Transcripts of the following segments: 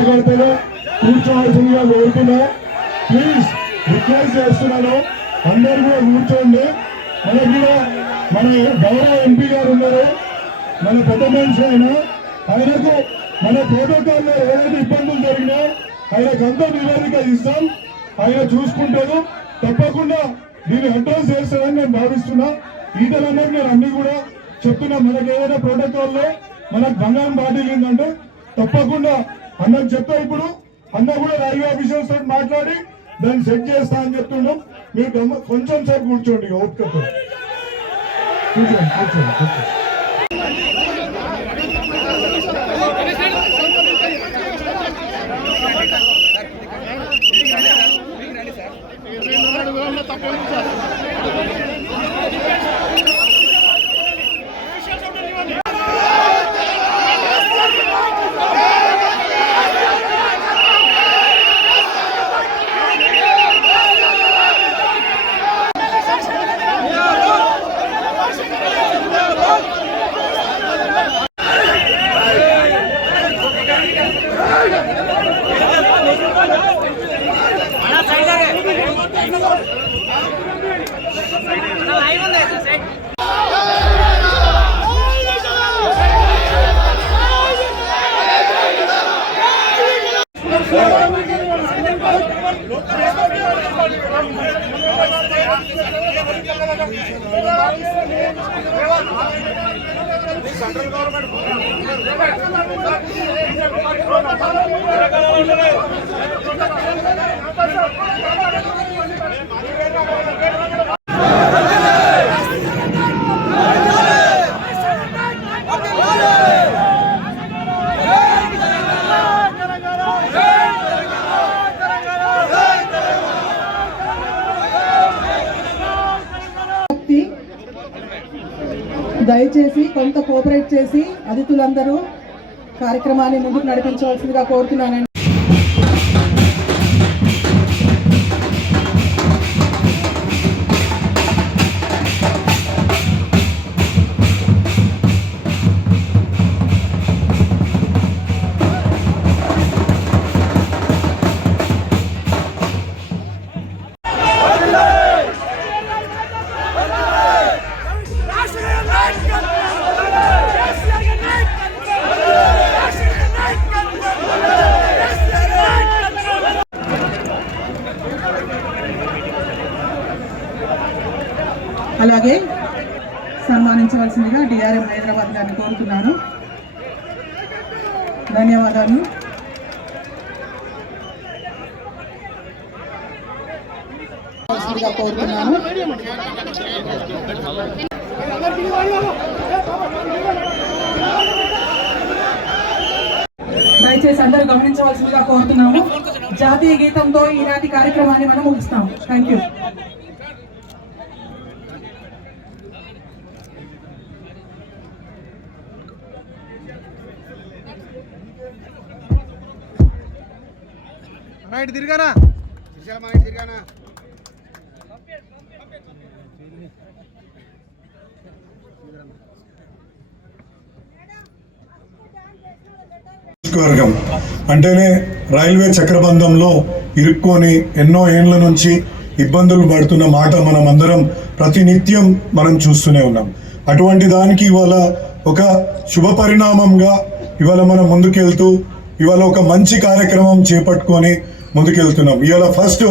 కార్యకర్తలు కూర్చోవలసిందిగా కోరుతున్నా. Please request చేస్తున్నాను, అందరూ కూడా కూర్చోండి. మనకి మన గౌరవ ఎంపీ గారు ఉన్నారు, మన పెద్ద మనిషి ఆయనకు మన ప్రోటోకాల్లో ఏదైతే ఇబ్బందులు జరిగినా ఆయనకంతా నివేదిక ఇస్తాం, ఆయన చూసుకుంటారు. తప్పకుండా దీన్ని అడ్రస్ చేస్తారని నేను భావిస్తున్నా. ఈటలందరికీ నేను అన్ని కూడా చెప్తున్నా, మనకి ఏదైనా ప్రోటోకాల్లో మనకు బంగారం బాటిలిందంటే తప్పకుండా అన్నకు చెప్తా. ఇప్పుడు అన్న కూడా రైల్వే ఆఫీసర్స్ తోటి మాట్లాడి దాన్ని సెట్ చేస్తా అని చెప్తున్నాం. మీరు కొంచెం సేపు కూర్చోండి, ఓపికతో కూర్చోండి కూర్చోండి కూర్చోండి. సెంట్రల్ గవర్నమెంట్ దయచేసి కొంత కోఆపరేట్ చేసి అతిథులందరూ కార్యక్రమాన్ని ముందుకు నడిపించవలసిందిగా కోరుతున్నానండి. అలాగే సన్మానించవలసిందిగా డిఆర్ఎం హైదరాబాద్ గారిని కోరుతున్నాను. ధన్యవాదాలు. కోరుతున్నాను. దయచేసి అందరూ గమనించవలసిందిగా కోరుతున్నాము. జాతీయ గీతంతో ఈనాటి కార్యక్రమాన్ని మనం ముగిస్తాం. Thank you. రైట్ తిరిగానా తిరిగానా వర్గం అంటేనే రైల్వే చక్రబంధంలో ఇరుక్కొని ఎన్నో ఏండ్ల నుంచి ఇబ్బందులు పడుతున్న మాట మనం అందరం ప్రతినిత్యం మనం చూస్తూనే ఉన్నాం. అటువంటి దానికి ఇవాళ ఒక శుభ పరిణామంగా ఇవాళ మనం ముందుకెళ్తూ ఇవాళ ఒక మంచి కార్యక్రమం చేపట్టుకొని ముందుకెళ్తున్నాం. ఇవాళ ఫస్ట్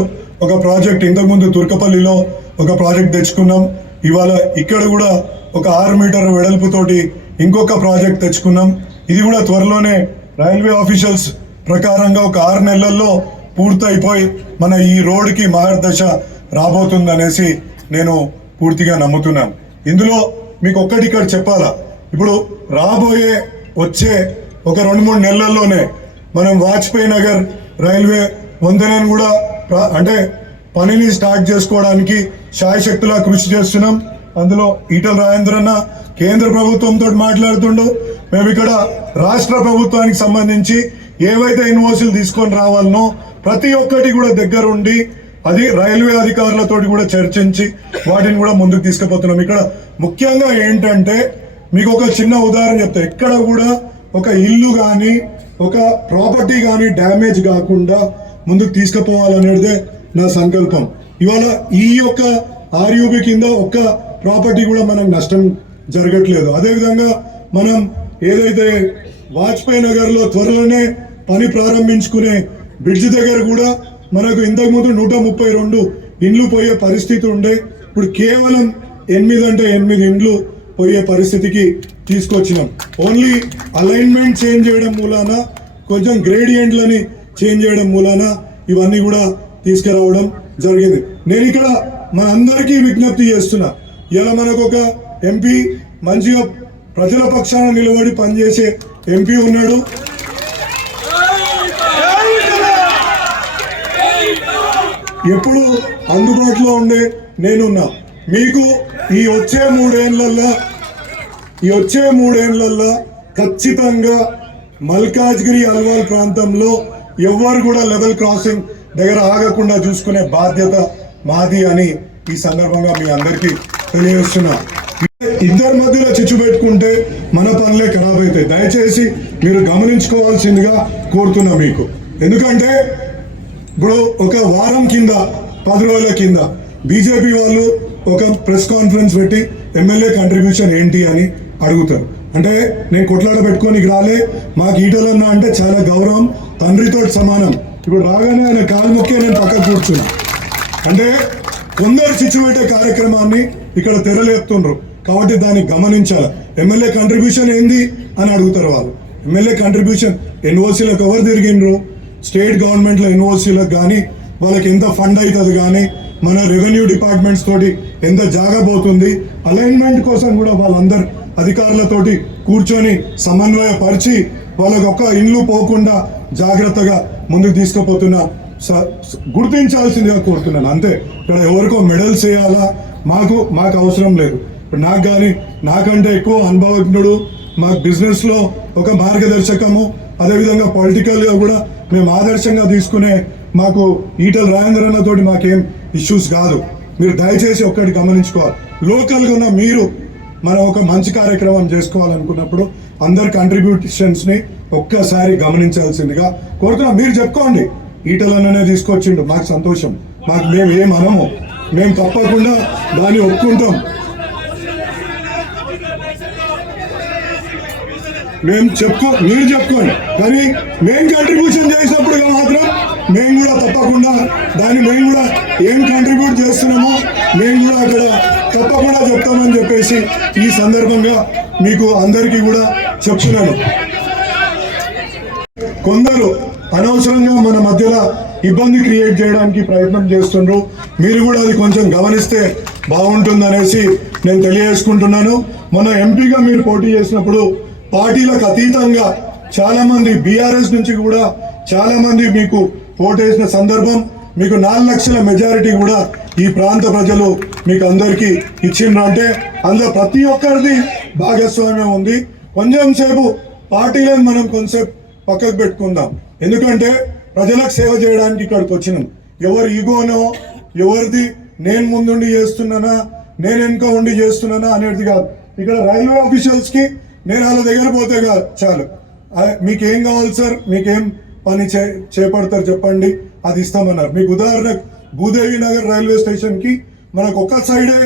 ఒక ప్రాజెక్ట్, ఇంతకుముందు తుర్కపల్లిలో ఒక ప్రాజెక్ట్ తెచ్చుకున్నాం. ఇవాళ ఇక్కడ కూడా ఒక 6 మీటర్ల వెడల్పుతోటి ఇంకొక ప్రాజెక్ట్ తెచ్చుకున్నాం. ఇది కూడా త్వరలోనే రైల్వే ఆఫీషియల్స్ ప్రకారంగా ఒక 6 నెలల్లో పూర్తయిపోయి మన ఈ రోడ్డుకి మార్గదర్శ రాబోతుందనేసి నేను పూర్తిగా నమ్ముతున్నాను. ఇందులో మీకు ఒక్కటి ఇక్కడ చెప్పాలా, ఇప్పుడు రాబోయే వచ్చే ఒక 2-3 నెలల్లోనే మనం వాజ్పేయి నగర్ రైల్వే వంతెనను కూడా అంటే పనిని స్టార్ట్ చేసుకోవడానికి శాయశక్తులా కృషి చేస్తున్నాం. అందులో ఈటల రాజేంద్రన్న కేంద్ర ప్రభుత్వంతో మాట్లాడుతుండో, మేము ఇక్కడ రాష్ట్ర ప్రభుత్వానికి సంబంధించి ఏవైతే ఇన్వాయిస్లు తీసుకొని రావాలనో ప్రతి ఒక్కటి కూడా దగ్గరుండి అది రైల్వే అధికారులతో కూడా చర్చించి వాటిని కూడా ముందుకు తీసుకుపోతున్నాం. ఇక్కడ ముఖ్యంగా ఏంటంటే మీకు ఒక చిన్న ఉదాహరణ చెప్తా, ఎక్కడ కూడా ఒక ఇల్లు కానీ ఒక ప్రాపర్టీ కానీ డ్యామేజ్ కాకుండా ముందుకు తీసుకుపోవాలనేదే నా సంకల్పం. ఇవాళ ఈ యొక్క ఆర్యూబీ కింద ఒక్క ప్రాపర్టీ కూడా మనకు నష్టం జరగట్లేదు. అదేవిధంగా మనం ఏదైతే వాజ్పేయి నగర్లో త్వరలోనే పని ప్రారంభించుకునే బ్రిడ్జ్ దగ్గర కూడా మనకు ఇంతకుముందు 132 ఇండ్లు పోయే పరిస్థితి ఉండే, ఇప్పుడు కేవలం 8 అంటే 8 ఇండ్లు పోయే పరిస్థితికి తీసుకొచ్చినాం. ఓన్లీ అలైన్మెంట్ చేంజ్ చేయడం మూలాన, కొంచెం గ్రేడియంట్లని చేంజ్ చేయడం మూలాన ఇవన్నీ కూడా తీసుకురావడం జరిగింది. నేను ఇక్కడ మన అందరికీ విజ్ఞప్తి చేస్తున్నా, ఇలా మనకు ఒక ఎంపీ మంచిగా ప్రజల పక్షాన నిలబడి పనిచేసే ఎంపీ ఉన్నాడు. ఎప్పుడు అందుబాటులో ఉండే నేనున్నా. మీకు ఈ వచ్చే మూడేళ్లలో ఖచ్చితంగా మల్కాజ్గిరి అల్వాల్ ప్రాంతంలో ఎవ్వరు కూడా లెవెల్ క్రాసింగ్ దగ్గర ఆగకుండా చూసుకునే బాధ్యత మాది అని ఈ సందర్భంగా మీ అందరికీ తెలియజేస్తున్నా. ఇద్దరి మధ్యలో చిచ్చు పెట్టుకుంటే మన పనులే ఖరాబ్ అవుతాయి. దయచేసి మీరు గమనించుకోవాల్సిందిగా కోరుతున్నా మీకు. ఎందుకంటే ఇప్పుడు ఒక వారం కింద 10 రోజుల కింద బీజేపీ వాళ్ళు ఒక ప్రెస్ కాన్ఫరెన్స్ పెట్టి ఎమ్మెల్యే కంట్రిబ్యూషన్ ఏంటి అని అడుగుతారు. అంటే నేను కొట్లాడ పెట్టుకొని రాలే, మాకు ఈటలన్నా అంటే చాలా గౌరవం, తండ్రితో సమానం. ఇప్పుడు రాగానే ఆయన కాలు మొక్కే నేను పక్కకు కూర్చున్నా. అంటే కొందరు చిచ్చు పెట్టే కార్యక్రమాన్ని ఇక్కడ తెరలేపుతుండ్రు కాబట్టి దాన్ని గమనించాలి. ఎమ్మెల్యే కంట్రిబ్యూషన్ ఏంది అని అడుగుతారు వాళ్ళు. ఎమ్మెల్యే కంట్రిబ్యూషన్ ఎన్ఓసీలకు ఎవరు తిరిగిండ్రు, స్టేట్ గవర్నమెంట్లో ఎన్ఓసీలకు కానీ వాళ్ళకి ఎంత ఫండ్ అవుతుంది కానీ మన రెవెన్యూ డిపార్ట్మెంట్స్ తోటి ఎంత జాగబోతుంది, అలైన్మెంట్ కోసం కూడా వాళ్ళందరు అధికారులతోటి కూర్చొని సమన్వయపరిచి వాళ్ళకి ఒక్క ఇండ్లు పోకుండా జాగ్రత్తగా ముందుకు తీసుకుపోతున్నా గుర్తించాల్సిందిగా కోరుతున్నాను. అంతే, ఇక్కడ ఎవరికో మెడల్స్ వేయాలా మాకు అవసరం లేదు. ఇప్పుడు నాకు కానీ నాకంటే ఎక్కువ అనుభవజ్ఞుడు, మా బిజినెస్లో ఒక మార్గదర్శకము, అదేవిధంగా పొలిటికల్గా కూడా మేము ఆదర్శంగా తీసుకునే మాకు ఈటల రాజేంద్రన్న తోటి మాకేం ఇష్యూస్ కాదు. మీరు దయచేసి ఒక్కటి గమనించుకోవాలి. లోకల్గా ఉన్న మీరు మనం ఒక మంచి కార్యక్రమం చేసుకోవాలనుకున్నప్పుడు అందరి కంట్రిబ్యూషన్స్ని ఒక్కసారి గమనించాల్సిందిగా కోరుతున్నా. మీరు చెప్పుకోండి, ఈటలన్ననే తీసుకొచ్చిండు, మాకు సంతోషం, మేము ఏమనము, మేము తప్పకుండా దాన్ని ఒప్పుకుంటాం. మీరు చెప్పుకోండి, కానీ మేము కంట్రిబ్యూషన్ చేసినప్పుడు మాత్రం మేము కూడా తప్పకుండా మేము కూడా ఏం కంట్రిబ్యూట్ చేస్తున్నామో మేము కూడా అక్కడ తప్పకుండా చెప్తామని చెప్పేసి ఈ సందర్భంగా మీకు అందరికీ కూడా చెప్తున్నాను. కొందరు అనవసరంగా మన మధ్యలో ఇబ్బంది క్రియేట్ చేయడానికి ప్రయత్నం చేస్తుండ్రు. మీరు కూడా అది కొంచెం గమనిస్తే బాగుంటుందనేసి నేను తెలియజేసుకుంటున్నాను. మన ఎంపీగా మీరు పోటీ చేసినప్పుడు పార్టీలకు అతీతంగా చాలా మంది బీఆర్ఎస్ నుంచి కూడా చాలా మంది మీకు ఓటేసిన సందర్భం, మీకు 4 లక్షల మెజారిటీ కూడా ఈ ప్రాంత ప్రజలు మీకు అందరికీ ఇచ్చిండ్రు. అంటే అందులో ప్రతి ఒక్కరిది భాగస్వామ్యం ఉంది. కొంచెం సేపు పార్టీలను మనం కొంచెం పక్కకు పెట్టుకుందాం. ఎందుకంటే ప్రజలకు సేవ చేయడానికి ఇక్కడికి వచ్చినాం. ఎవరి ఈగోనో ఎవరిది నేను ముందుండి చేస్తున్నానా నేను వెనుక ఉండి చేస్తున్నానా అనేది కాదు. ఇక్కడ రైల్వే ఆఫీషియల్స్కి నేను వాళ్ళ దగ్గర పోతే కాదు చాలు, మీకేం కావాలి సార్, మీకేం పని చేపడతారు చెప్పండి, అది ఇస్తామన్నారు. మీకు ఉదాహరణకు భూదేవి నగర్ రైల్వే స్టేషన్కి మనకు ఒక సైడే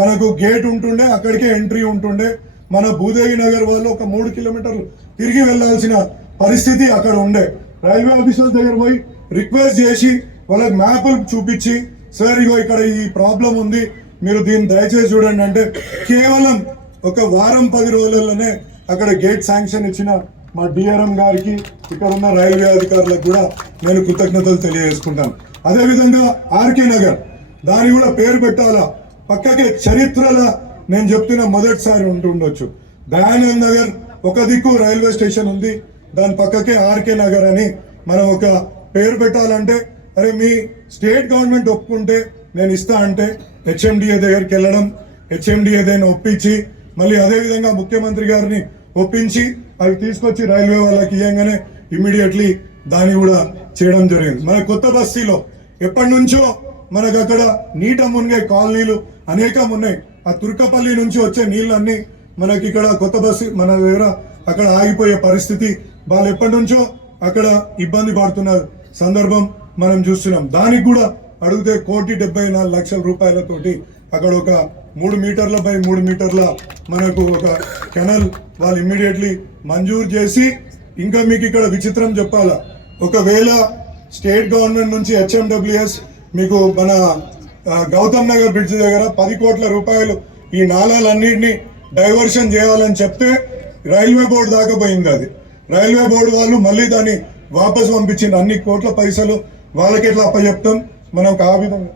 మనకు గేట్ ఉంటుండే, అక్కడికే ఎంట్రీ ఉంటుండే. మన భూదేవి నగర్ వాళ్ళు ఒక 3 కిలోమీటర్లు తిరిగి వెళ్లాల్సిన పరిస్థితి అక్కడ ఉండే. రైల్వే ఆఫీసర్స్ దగ్గర పోయి రిక్వెస్ట్ చేసి వాళ్ళకి మ్యాప్లు చూపించి, సార్ ఇగో ఇక్కడ ఈ ప్రాబ్లం ఉంది, మీరు దీన్ని దయచేసి చూడండి అంటే కేవలం ఒక వారం 10 రోజులలోనే అక్కడ గేట్ శాంక్షన్ ఇచ్చిన మా డిఆర్ఎం గారికి, ఇక్కడ ఉన్న రైల్వే అధికారులకు కూడా నేను కృతజ్ఞతలు తెలియజేసుకుంటాను. అదేవిధంగా ఆర్కే నగర్, దాని కూడా పేరు పెట్టాలా, పక్కకే చరిత్రలో నేను చెప్తున్న మొదటిసారి ఉంటుండొచ్చు. దయానంద్ నగర్ ఒక దిక్కు రైల్వే స్టేషన్ ఉంది, దాని పక్కకే ఆర్కే నగర్ అని మనం ఒక పేరు పెట్టాలంటే, అరే మీ స్టేట్ గవర్నమెంట్ ఒప్పుకుంటే నేను ఇస్తా అంటే హెచ్ఎండిఏ దగ్గరికి వెళ్ళడం, హెచ్ఎండిఏ దాన్ని ఒప్పించి మళ్ళీ అదేవిధంగా ముఖ్యమంత్రి గారిని ఒప్పించి అవి తీసుకొచ్చి రైల్వే వాళ్ళకి ఇవ్వగానే ఇమ్మీడియట్లీ దాన్ని కూడా చేయడం జరిగింది. మన కొత్త బస్తీలో ఎప్పటి నుంచో మనకు అక్కడ నీట మునిగే కాలనీలు అనేకం ఉన్నాయి. ఆ తుర్కపల్లి నుంచి వచ్చే నీళ్ళన్నీ మనకి ఇక్కడ కొత్త బస్తీ మన దగ్గర అక్కడ ఆగిపోయే పరిస్థితి, వాళ్ళు ఎప్పటి నుంచో అక్కడ ఇబ్బంది పడుతున్న సందర్భం మనం చూస్తున్నాం. దానికి కూడా అడిగితే 1,74,00,000 రూపాయలతోటి అక్కడ ఒక 3 మీటర్ల బై 3 మీటర్ల మనకు ఒక కెనల్ వాళ్ళు ఇమ్మీడియట్లీ మంజూరు చేసి, ఇంకా మీకు ఇక్కడ విచిత్రం చెప్పాలా, ఒకవేళ స్టేట్ గవర్నమెంట్ నుంచి హెచ్ఎండబ్ల్యూఎస్ మీకు మన గౌతమ్ నగర్ బ్రిడ్జ్ దగ్గర 10 కోట్ల రూపాయలు ఈ నాలాలన్నింటినీ డైవర్షన్ చేయాలని చెప్తే రైల్వే బోర్డు దాకా పోయింది. అది రైల్వే బోర్డు వాళ్ళు మళ్ళీ దాన్ని వాపసు పంపించింది. అన్ని కోట్ల పైసలు వాళ్ళకి ఎట్లా అప్పచెప్తాం మనం ఆ విధంగా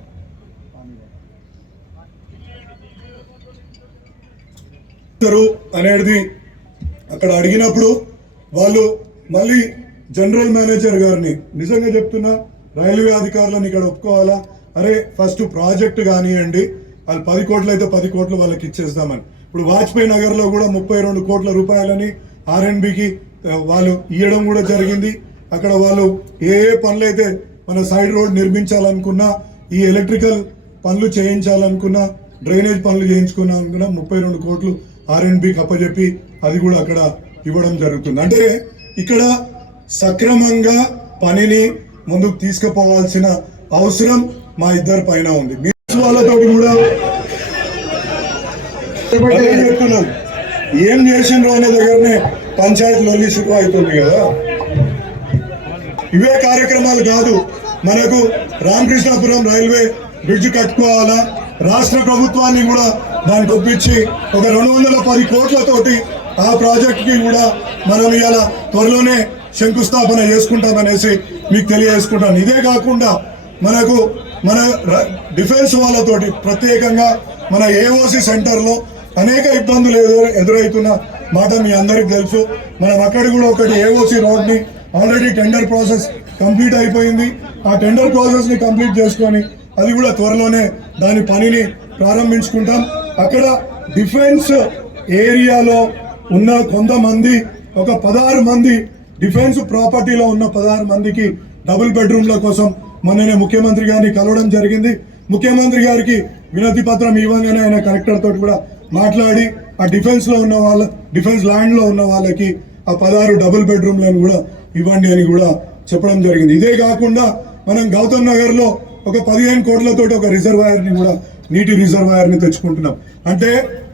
అనేది అక్కడ అడిగినప్పుడు వాళ్ళు మళ్ళీ జనరల్ మేనేజర్ గారిని, నిజంగా చెప్తున్నా రైల్వే అధికారులను ఇక్కడ ఒప్పుకోవాలా, అరే ఫస్ట్ ప్రాజెక్ట్ కానివ్వండి, వాళ్ళు 10 కోట్లు అయితే 10 కోట్లు వాళ్ళకి ఇచ్చేస్తామని. ఇప్పుడు వాజ్పేయి నగర్ లో కూడా 32 కోట్ల రూపాయలని ఆర్ఎన్బికి వాళ్ళు ఇవ్వడం కూడా జరిగింది. అక్కడ వాళ్ళు ఏ పనులు అయితే మన సైడ్ రోడ్ నిర్మించాలనుకున్నా, ఈ ఎలక్ట్రికల్ పనులు చేయించాలనుకున్నా, డ్రైనేజ్ పనులు చేయించుకున్నా అనుకున్నా 32 కోట్లు ఆర్ఎన్బికి అప్పచెప్పి అది కూడా అక్కడ ఇవ్వడం జరుగుతుంది. అంటే ఇక్కడ సక్రమంగా పనిని ముందుకు తీసుకుపోవాల్సిన అవసరం మా ఇద్దరి పైన ఉంది. మీ వాళ్ళతో కూడా చెప్తున్నాం, ఏం చేసిండ్రు అనే దగ్గరనే పంచాయతీ లొల్లి శురు అవుతుంది కదా. ఇవే కార్యక్రమాలు కాదు, మనకు రామకృష్ణాపురం రైల్వే బ్రిడ్జ్ కట్టుకోవాలా, రాష్ట్ర ప్రభుత్వాన్ని కూడా దానికి ఒప్పించి ఒక 210 కోట్లతోటి ఆ ప్రాజెక్ట్కి కూడా మనం ఇవాళ త్వరలోనే శంకుస్థాపన చేసుకుంటామనేసి మీకు తెలియజేసుకుంటాను. ఇదే కాకుండా మనకు మన డిఫెన్స్ వాళ్ళతోటి ప్రత్యేకంగా మన ఏఓసి సెంటర్లో అనేక ఇబ్బందులు ఎదురవుతున్న మాట మీ అందరికి తెలుసు. మనం అక్కడ కూడా ఒకటి ఏఓసి రోడ్ని ఆల్రెడీ టెండర్ ప్రాసెస్ కంప్లీట్ అయిపోయింది. ఆ టెండర్ ప్రాసెస్ని కంప్లీట్ చేసుకొని అది కూడా త్వరలోనే దాని పనిని ప్రారంభించుకుంటాం. అక్కడ డిఫెన్స్ ఏరియాలో ఉన్న కొంతమంది, ఒక 16 మంది డిఫెన్స్ ప్రాపర్టీలో ఉన్న 16 మందికి డబుల్ బెడ్రూమ్ల కోసం మొన్ననే ముఖ్యమంత్రి గారిని కలవడం జరిగింది. ముఖ్యమంత్రి గారికి వినతి పత్రం ఇవ్వగానే ఆయన కలెక్టర్ తోటి కూడా మాట్లాడి ఆ డిఫెన్స్ ల్యాండ్ లో ఉన్న వాళ్ళకి ఆ 16 డబుల్ బెడ్రూమ్లను కూడా ఇవ్వండి అని కూడా చెప్పడం జరిగింది. ఇదే కాకుండా మనం గౌతమ్ నగర్ లో ఒక 15 కోట్లతోటి ఒక రిజర్వాయర్ ని కూడా, నీటి రిజర్వాయర్ ని తెచ్చుకుంటున్నాం. అంటే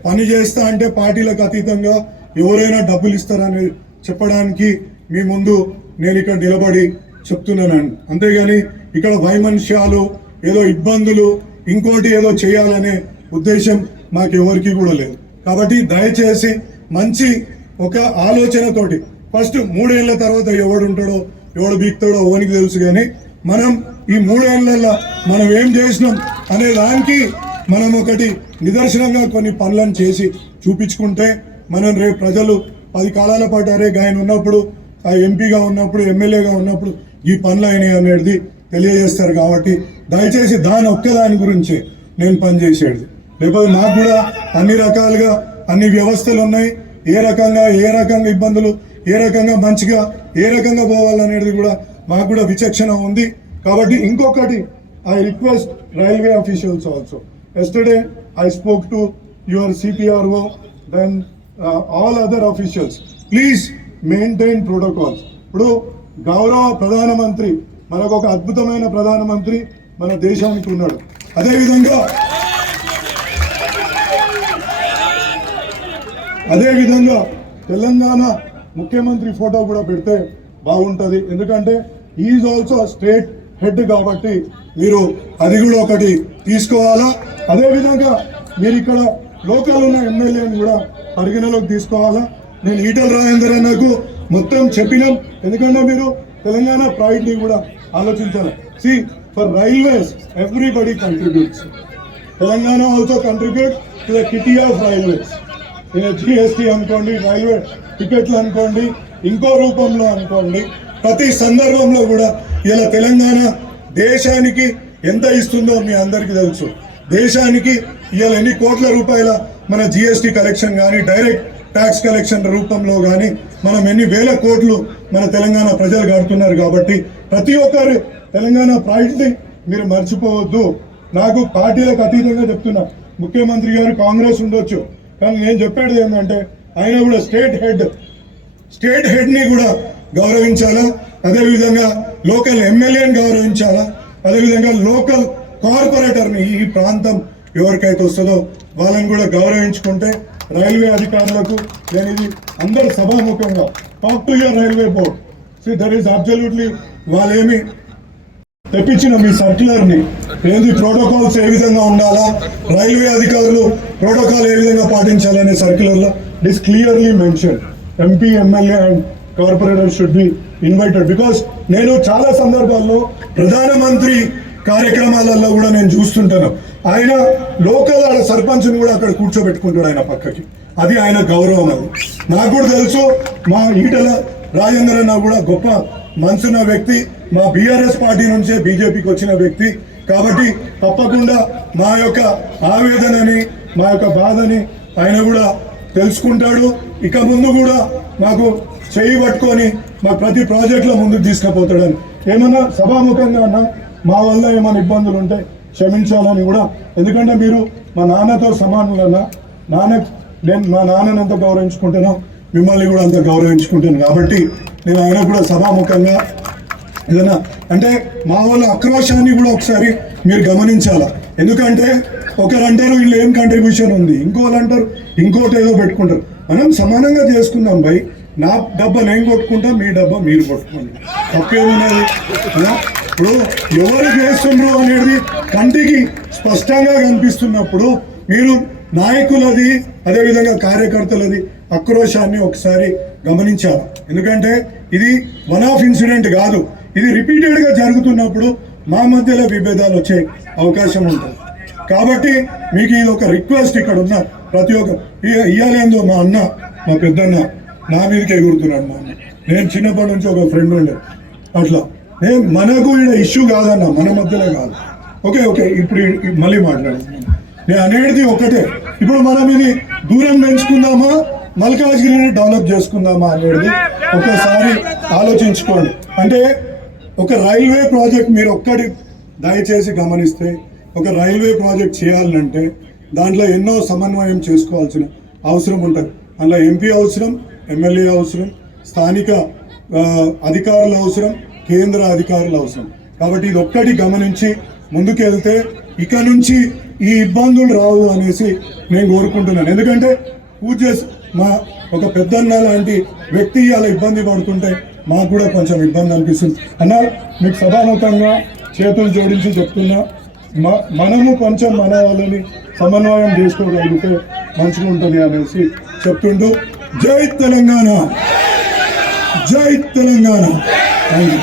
పని చేస్తా అంటే పార్టీలకు అతీతంగా ఎవరైనా డబ్బులు ఇస్తారని చెప్పడానికి మీ ముందు నేను ఇక్కడ నిలబడి చెప్తున్నానండి. అంతేగాని ఇక్కడ వైమనస్యాలు, ఏదో ఇబ్బందులు, ఇంకోటి ఏదో చేయాలనే ఉద్దేశం మాకెవరికి కూడా లేదు. కాబట్టి దయచేసి మంచి ఒక ఆలోచనతోటి ఫస్ట్ 3 ఏళ్ల తర్వాత ఎవడుంటాడో ఎవడు బీక్తాడో ఓనికి తెలుసు, కానీ మనం ఈ 3 ఏళ్లలో మనం ఏం చేసినాం అనే దానికి మనం ఒకటి నిదర్శనంగా కొన్ని పనులను చేసి చూపించుకుంటే మనం రేపు ప్రజలు 10 కాలాల పాటు అరే ఆయన ఉన్నప్పుడు, ఆ ఎంపీగా ఉన్నప్పుడు, ఎమ్మెల్యేగా ఉన్నప్పుడు ఈ పనులు అయినాయి అనేది తెలియజేస్తారు. కాబట్టి దయచేసి దాని ఒక్కదాని గురించే నేను పనిచేసేది. లేకపోతే మాకు కూడా అన్ని రకాలుగా అన్ని వ్యవస్థలు ఉన్నాయి, ఏ రకంగా ఇబ్బందులు, ఏ రకంగా మంచిగా, ఏ రకంగా పోవాలనేది కూడా మాకు కూడా విచక్షణ ఉంది. కాబట్టి ఇంకొకటి, I request railway officials also. Yesterday I spoke to your CPRO, then all other officials, please maintain protocols. ఇప్పుడు గౌరవ ప్రధానమంత్రి, మనకు ఒక అద్భుతమైన ప్రధానమంత్రి మన దేశానికి ఉన్నాడు. అదేవిధంగా తెలంగాణ ముఖ్యమంత్రి ఫోటో కూడా పెడితే బాగుంటుంది. ఎందుకంటే ఈజ్ ఆల్సో స్టేట్ హెడ్ కాబట్టి మీరు అది కూడా ఒకటి తీసుకోవాలా. అదేవిధంగా మీరు ఇక్కడ లోకల్ ఉన్న ఎమ్మెల్యేని కూడా పరిగణలోకి తీసుకోవాలా. నేను ఈటల రాజేందర్ అన్నకు మొత్తం చెప్పినాం, ఎందుకంటే మీరు తెలంగాణ ప్రైడ్ని కూడా ఆలోచించాలి. See for railways everybody contributes. Telangana also contribute to the kitty of railways. GST అనుకోండి, రైల్వే టికెట్లు అనుకోండి, ఇంకో రూపంలో అనుకోండి, ప్రతి సందర్భంలో కూడా ఇలా తెలంగాణ దేశానికి ఎంత ఇస్తుందో మీ అందరికీ తెలుసు. దేశానికి ఇవాళ ఎన్ని కోట్ల రూపాయల మన GST కలెక్షన్ కానీ, డైరెక్ట్ ట్యాక్స్ కలెక్షన్ రూపంలో కానీ మనం ఎన్ని వేల కోట్లు మన తెలంగాణ ప్రజలు కడుతున్నారు. కాబట్టి ప్రతి ఒక్కరు తెలంగాణ ప్రైడ్ని మీరు మర్చిపోవద్దు. నాకు పార్టీలకు అతీతంగా చెప్తున్నా, ముఖ్యమంత్రి గారు కాంగ్రెస్ ఉండొచ్చు, కానీ నేను చెప్పేది ఏంటంటే ఆయన కూడా స్టేట్ హెడ్, స్టేట్ హెడ్ని కూడా గౌరవించాలా, అదేవిధంగా లోకల్ ఎమ్మెల్యేని గౌరవించాలా, అదేవిధంగా లోకల్ కార్పొరేటర్ని ఈ ప్రాంతం ఎవరికైతే వస్తుందో వాళ్ళని కూడా గౌరవించుకుంటే రైల్వే అధికారులకు నేను ఇది అందరు సభాముఖంగా talk to your railway board. See there is absolutely వాళ్ళేమి తెప్పించిన మీ సర్క్యులర్ని ఏంది ప్రోటోకాల్స్ ఏ విధంగా ఉండాలా, రైల్వే అధికారులు ప్రోటోకాల్ ఏ విధంగా పాటించాలనే సర్క్యులర్లో it is clearly mention. MP, MLA and corporator should be invited. Because నేను చాలా సందర్భాల్లో ప్రధానమంత్రి కార్యక్రమాలలో కూడా నేను చూస్తుంటాను, ఆయన లోకల్ ఆడ సర్పంచ్ని కూడా అక్కడ కూర్చోబెట్టుకుంటాడు ఆయన పక్కకి. అది ఆయన గౌరవం. అది నాకు కూడా తెలుసు. మా ఈటల రాజేంద్ర అన్న కూడా గొప్ప మనసున్న వ్యక్తి, మా బీఆర్ఎస్ పార్టీ నుంచే బీజేపీకి వచ్చిన వ్యక్తి. కాబట్టి తప్పకుండా మా యొక్క ఆవేదనని, మా యొక్క బాధని ఆయన కూడా తెలుసుకుంటాడు. ఇక ముందు కూడా మాకు చేయి పట్టుకొని మా ప్రతి ప్రాజెక్టులో ముందుకు తీసుకుపోతాడని. ఏమన్నా సభాముఖంగా అన్నా మా వల్ల ఏమైనా ఇబ్బందులు ఉంటే క్షమించాలని కూడా, ఎందుకంటే మీరు మా నాన్నతో సమానులన్నా, నేను మా నాన్నని ఎంత గౌరవించుకుంటానో మిమ్మల్ని కూడా అంత గౌరవించుకుంటాను. కాబట్టి నేను ఆయన కూడా సభాముఖంగా ఏదైనా అంటే మా వాళ్ళ ఆక్రోశాన్ని కూడా ఒకసారి మీరు గమనించాలా. ఎందుకంటే ఒకరు అంటారు వీళ్ళు ఏం కంట్రిబ్యూషన్ ఉంది, ఇంకోళ్ళు అంటారు ఇంకోటి ఏదో పెట్టుకుంటారు. మనం సమానంగా చేసుకుందాం భయ్. నా డబ్బా నేను కొట్టుకుంటా, మీ డబ్బా మీరు కొట్టుకోండి, తప్పేమున్నది. ఇప్పుడు ఎవరు చేస్తుండ్రు అనేది కంటికి స్పష్టంగా కనిపిస్తున్నప్పుడు మీరు నాయకులది అదేవిధంగా కార్యకర్తలది ఆక్రోశాన్ని ఒకసారి గమనించాలి. ఎందుకంటే ఇది వన్ ఆఫ్ ఇన్సిడెంట్ కాదు, ఇది రిపీటెడ్గా జరుగుతున్నప్పుడు మా మధ్యలో విభేదాలు వచ్చే అవకాశం ఉంటుంది. కాబట్టి మీకు ఇది ఒక రిక్వెస్ట్, ఇక్కడ ఉన్న ప్రతి ఒక్క ఇయ్యాలేందో మా అన్న, మా పెద్దన్న నా మీదకి ఎగురుతున్నాడు. మా అన్న, నేను చిన్నప్పటి నుంచి ఒక ఫ్రెండ్ ఉండే అట్లా. మనకు ఈడ ఇష్యూ కాదన్న, మన మధ్యలో కాదు. ఓకే ఇప్పుడు మళ్ళీ మాట్లాడాను. నేను అనేది ఒకటే, ఇప్పుడు మనం ఇది దూరం పెంచుకుందామా, మల్కాజ్గిరిని డెవలప్ చేసుకుందామా అనేది ఒకసారి ఆలోచించుకోండి. అంటే ఒక రైల్వే ప్రాజెక్ట్ మీరు ఒక్కటి దయచేసి గమనిస్తే, ఒక రైల్వే ప్రాజెక్ట్ చేయాలంటే దాంట్లో ఎన్నో సమన్వయం చేసుకోవాల్సిన అవసరం ఉంటుంది. అందులో ఎంపీ అవసరం, ఎమ్మెల్యే అవసరం, స్థానిక అధికారుల అవసరం, కేంద్ర అధికారుల అవసరం. కాబట్టి ఇది ఒక్కటి గమనించి ముందుకెళ్తే ఇక నుంచి ఈ ఇబ్బందులు రావు అనేసి నేను కోరుకుంటున్నాను. ఎందుకంటే మా ఒక పెద్దన్న లాంటి వ్యక్తి అలా ఇబ్బంది పడుతుంటే మాకు కూడా కొంచెం ఇబ్బంది అనిపిస్తుంది. అన్న మీకు సభాముఖంగా చేతులు జోడించి చెప్తున్నా, మనము కొంచెం మన వాళ్ళని సమన్వయం చేసుకోగలిగితే మంచిగా ఉంటుంది అనేసి చెప్తుంటూ జై తెలంగాణ, జై తెలంగాణ. Thank you.